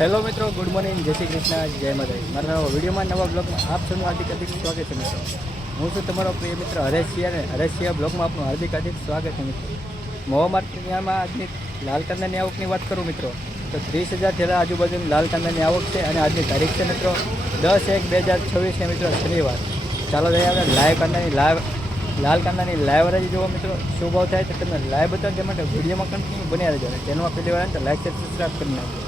Hello મિત્રો, good morning, જય શ્રી કૃષ્ણ, જય માતાજી. મારા વિડીયોમાં નવા બ્લોગમાં આપ સૌનું હાર્દિક હાર્દિક સ્વાગત છે મિત્રો. હું છું તમારો પ્રિય મિત્ર હરેશિયા અને હરેશિયા બ્લોગમાં આપનું હાર્દિક હાર્દિક સ્વાગત છે મિત્રો. મોવા માર્કેટમાં આજની લાલ કાંદાની આવકની વાત કરું મિત્રો, તો ત્રીસ હજાર થયેલા આજુબાજુની લાલ કાંદાની આવક છે અને આજની તારીખ છે મિત્રો દસ એક બે હજાર છવ્વીસને મિત્રો શનિવાર. ચાલો જઈએ આપણે લાઈવ કાંદાની લાઈવ લાલ કાંદાની લાઈવ હરાજી જોવો મિત્રો. શું ભાવ થાય તો તમે લાઈવ બતાવો તે માટે વિડીયોમાં કન્ટિન્યુ બન્યા રહેજો અને ચેનલમાં પહેલી વાર તો લાઈક સબસ્ક્રાઈબ કરી નાખજો.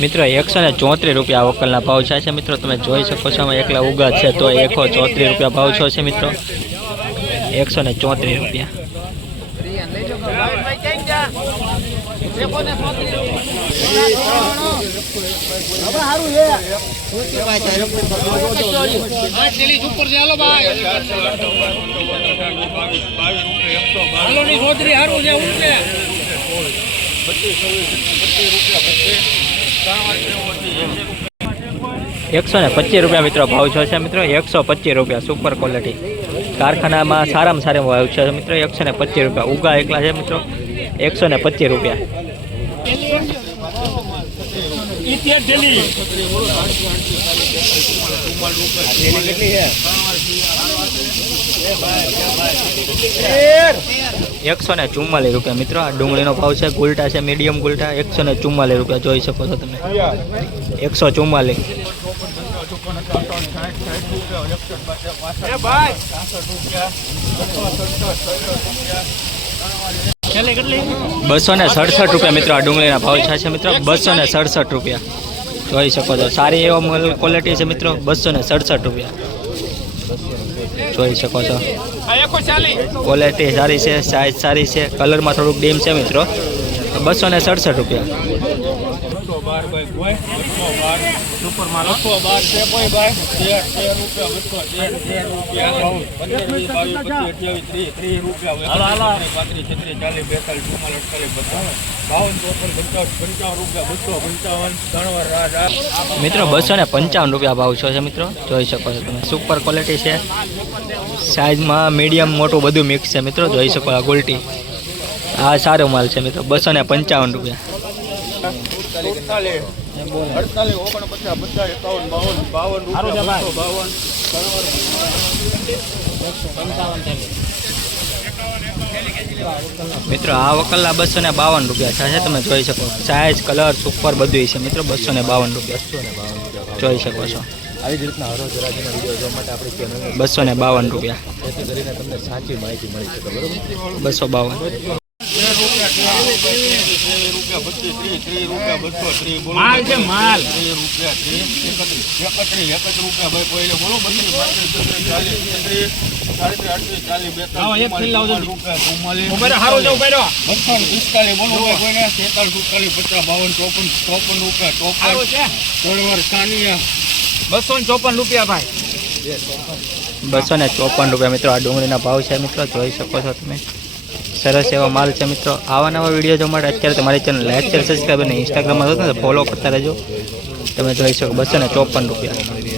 મિત્રો એકસો ને ચોત્રીસ રૂપિયા વકલના ભાવ છે. મિત્રો, તમે જોઈ શકો છો અમે એકલા ઉગા છે, તો એકસો ચોત્રીસ રૂપિયા ભાવ છો છે મિત્રો. એકસો ને ચોત્રીસ રૂપિયા. એકસો ને પચીસ રૂપિયા મિત્રો ભાવ છે મિત્રો. એકસો પચીસ રૂપિયા સુપર ક્વોલિટી કારખાનામાં સારામાં સારા ભાવ છે મિત્રો. એકસો ને પચીસ રૂપિયા. ઉગા એકલા છે મિત્રો. એકસો ને પચીસ રૂપિયા. એકસો ને ચુમ્માલીસ રૂપિયા મિત્રો. આ ડુંગળીનો ભાવ છે, ગુલટા છે મીડિયમ ગુલટા. એકસો ને ચુમ્માલીસ રૂપિયા જોઈ શકો છો તમે. એકસો ચુમ્માલીસ. બસો ને સડસઠ રૂપિયા મિત્રો આ ડુંગળીના ભાવ છે મિત્રો. બસો ને સડસઠ રૂપિયા. જોઈ શકો છો. સારી એવો ક્વોલિટી છે મિત્રો. બસો ને સડસઠ રૂપિયા. જોઈ શકો છો. ક્વોલિટી સારી છે સાઇઝ સારી છે. કલરમાં થોડુંક ડીમ છે મિત્રો. બસો ને સડસઠ રૂપિયા. મિત્રો બસો ને પંચાવન રૂપિયા ભાવ છો છે મિત્રો. જોઈ શકો છો તમે. સુપર ક્વોલિટી છે. સાઇઝમાં મીડિયમ મોટું બધું મિક્સ છે મિત્રો. જોઈ શકો આ ગોલ્ટી. આ સારો માલ છે મિત્રો. બસો ને પંચાવન રૂપિયા. અડતાલીસ ઓગણપચાસ પચાસ એકાવન બાવન બાવન બસો બાવન. મિત્રો આ વકલના બસો ને બાવન રૂપિયા છે તમે જોઈ શકો. સાઇઝ કલર સુપર બધું છે. મિત્રો બસો ને બાવન રૂપિયા. જોઈ શકો છો. આવી જ રીતના હરો જરાજીના વીડિયો જોવા માટે આપણે બસો ને બાવન રૂપિયા. જેથી કરીને તમને સાચી માહિતી મળી શકે બરોબર? બસો બાવન. રૂપિયા રૂપિયા ભાઈ બસો ચોળવર સાનિયા બસો ચોપન રૂપિયા ભાઈ બસો ને ચોપન રૂપિયા મિત્રો, આ ડુંગળીના ભાવ છે મિત્રો, જોઈ શકો છો તમે. સરસ એવો માલ છે મિત્રો. આવા નવા વીડિયો જોવા માટે અત્યારે તમારી ચેનલ લાઈક શેર સબસ્ક્રાઈબ અને ઇન્સ્ટાગ્રામમાં ફોલો કરતા રહેજો. તમે જોઈ શકો બસો ને ચોપન રૂપિયા.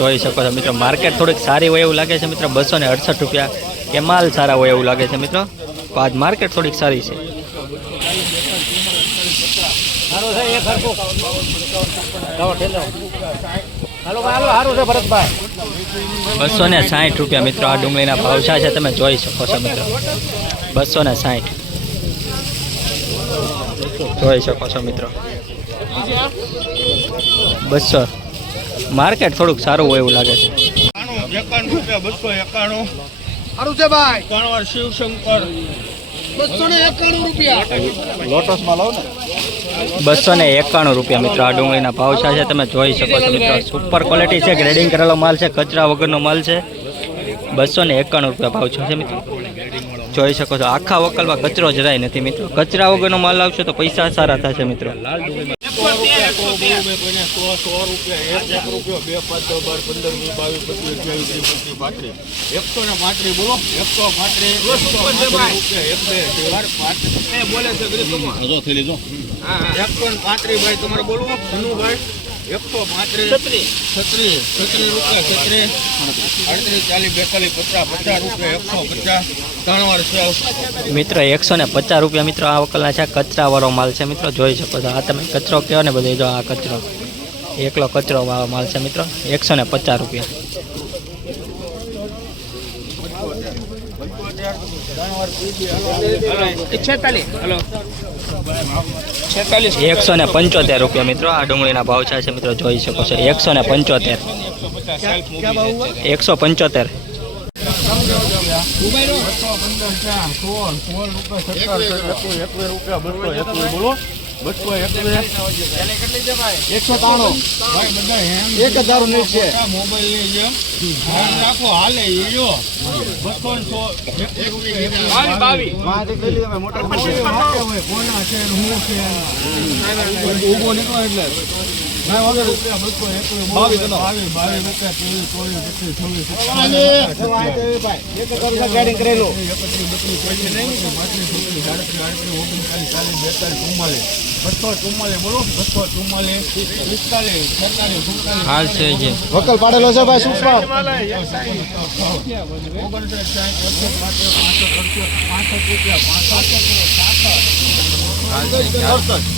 જોઈ શકો છો મિત્રો માર્કેટ થોડીક સારી હોય એવું લાગે છે મિત્રો બસો ને અડસઠ રૂપિયા કે માલ સારા હોય એવું લાગે છે મિત્રો. તો આજ માર્કેટ થોડીક સારી છે. હાલો હાલો સારું છે ભરતભાઈ. બસો ને સાઠ રૂપિયા મિત્રો આ ડુંગળીના ભાવ શા છે તમે જોઈ શકો છો મિત્રો. બસો ને સાઠ. જોઈ શકો છો મિત્રો. બસો. માર્કેટ થોડુંક સારું હોય એવું લાગે છે. એકાણું રૂપિયા બસો એકાણું. સારું છે ભાઈ. ત્રણ શિવશંકર. બસો ને એકાણું રૂપિયા. લોટસમાં લાવો ને. બસો ને એકાણું રૂપિયા મિત્રો આ ડુંગળીના ભાવ છે. તમે જોઈ શકો છો મિત્રો સુપર ક્વોલિટી છે ગ્રેડિંગ કરેલો માલ છે કચરા વગરનો માલ છે. બસો ને એકાણું રૂપિયા ભાવ છે મિત્રો. જોઈ શકો છો આખા વકલમાં કચરો જરાય નથી મિત્રો. કચરા વગરનો માલ આવશે તો પૈસા સારા થશે મિત્રો. સો રૂપિયા બે પાંચ બાર પંદર વીસ બાવીસ પચીસ એકસો ને પાંત્રીસ બોલો એકસો પાંત્રીસ એકસો રૂપિયા એક બે પાંત્રીસ બોલે છે એકસો એકસો પાંત્રીસ છત્રીસ. છત્રીસ છત્રીસ રૂપિયા છત્રીસ. અડત્રીસ ચાલીસ બેતાલીસ પચાસ પચાસ રૂપિયા એકસો પચાસ. ત્રણ વાર મિત્રો એકસો ને પચાસ રૂપિયા મિત્રો આ વકલના છે. કચરાવાળો માલ છે મિત્રો. જોઈ શકો છો. આ તમે કચરો કહો ને બધે? જો આ કચરો. એકલો કચરો વાળો માલ છે મિત્રો. એકસો ને પચાસ રૂપિયા. એકસો ને પંચોતેર રૂપિયા મિત્રો, આ ડુંગળીના ભાવ છે મિત્રો, જોઈ શકો છો. એકસો ને પંચોતેર. એકસો પંચોતેર. એકસો ત્રાણું. એક હજાર ઉન્નીસ છે. ગાડી કરેલું બસો ચુમ્માલીસ બસો ચુમ્માલીસ પિસ્તાલીસ છેતાલીસ સુડતાલીસ હાલ છે જે વકલ પાડેલો છે ભાઈ સૂક્ષ્મ ઓગણત્રીસ સાઠ એકસો પાંચસો પાંચસો અડસો પાંસઠ રૂપિયા પાંસઠ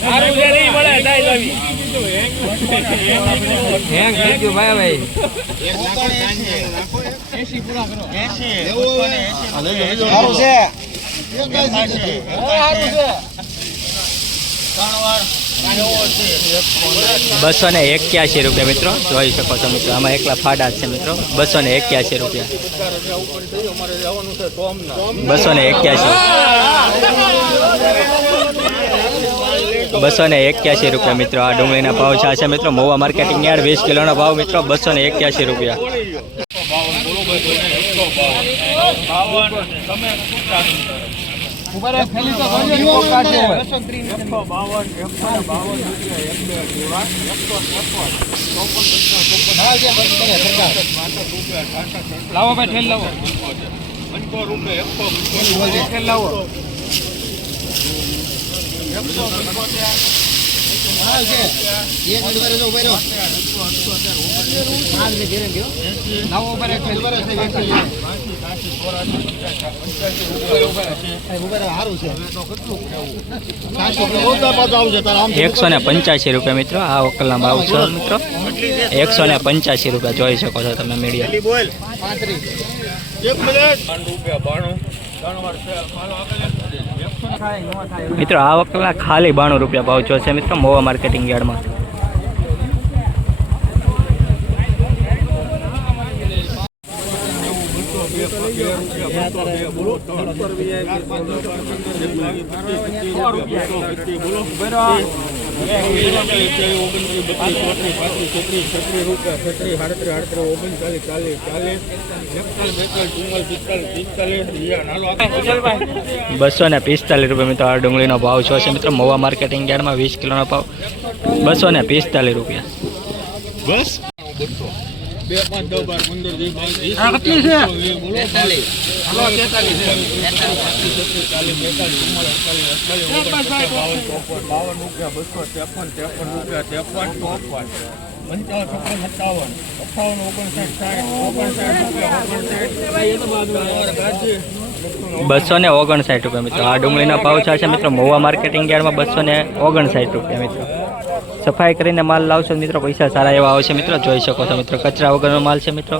સારું છે સારું છે. બસો ને એક્યાસી રૂપિયા મિત્રો જોઈ શકો છો મિત્રો આમાં એકલા ફાડા છે મિત્રો. બસો ને એક્યાસી રૂપિયા. બસો ને એક્યાસી બસો ને એક્યાસી રૂપિયા મિત્રો આ ડુંગળીના ભાવ છે આ છે મિત્રો મોવા માર્કેટિંગ યાર્ડ વીસ કિલોનો ભાવ મિત્રો બસો ને એક્યાસી રૂપિયા લાવો ભાઈ ઠેલ લાવો લાવો એકસો ને પંચ્યાસી રૂપિયા મિત્રો આ વકલના ભાવ છે મિત્રો એકસો ને પંચ્યાસી રૂપિયા જોઈ શકો છો તમે મીડિયા રૂપિયા બાણું ત્રણ વાર છે હાલો આગળ મિત્રો આ વખતના ખાલી બાણું રૂપિયા ભાવ જો છે મિત્રો મોવા માર્કેટિંગ યાર્ડમાં. બસો ને પિસ્તાલીસ રૂપિયા મિત્રો આ ડુંગળીનો ભાવ છો. મિત્રો મોવા માર્કેટિંગ યાર્ડમાં વીસ કિલોનો ભાવ. બસો ને પિસ્તાલીસ રૂપિયા. બસ? બે પાંચ દસ બાર પંદર વીસ બાવીસ? બોલો બાવન રૂપિયા બસો ત્રેપન ત્રેપન રૂપિયા ત્રેપન ચોપન બસો ને ઓગણસાઠ રૂપિયા મિત્રો. આ ડુંગળીના ભાવ છે મિત્રો મહુવા માર્કેટિંગ યાર્ડમાં બસો ને ઓગણસાઠ રૂપિયા મિત્રો. સફાઈ કરીને માલ લાવશો મિત્રો પૈસા સારા એવા આવશે મિત્રો. જોઈ શકો છો મિત્રો, કચરા વગરનો માલ છે મિત્રો.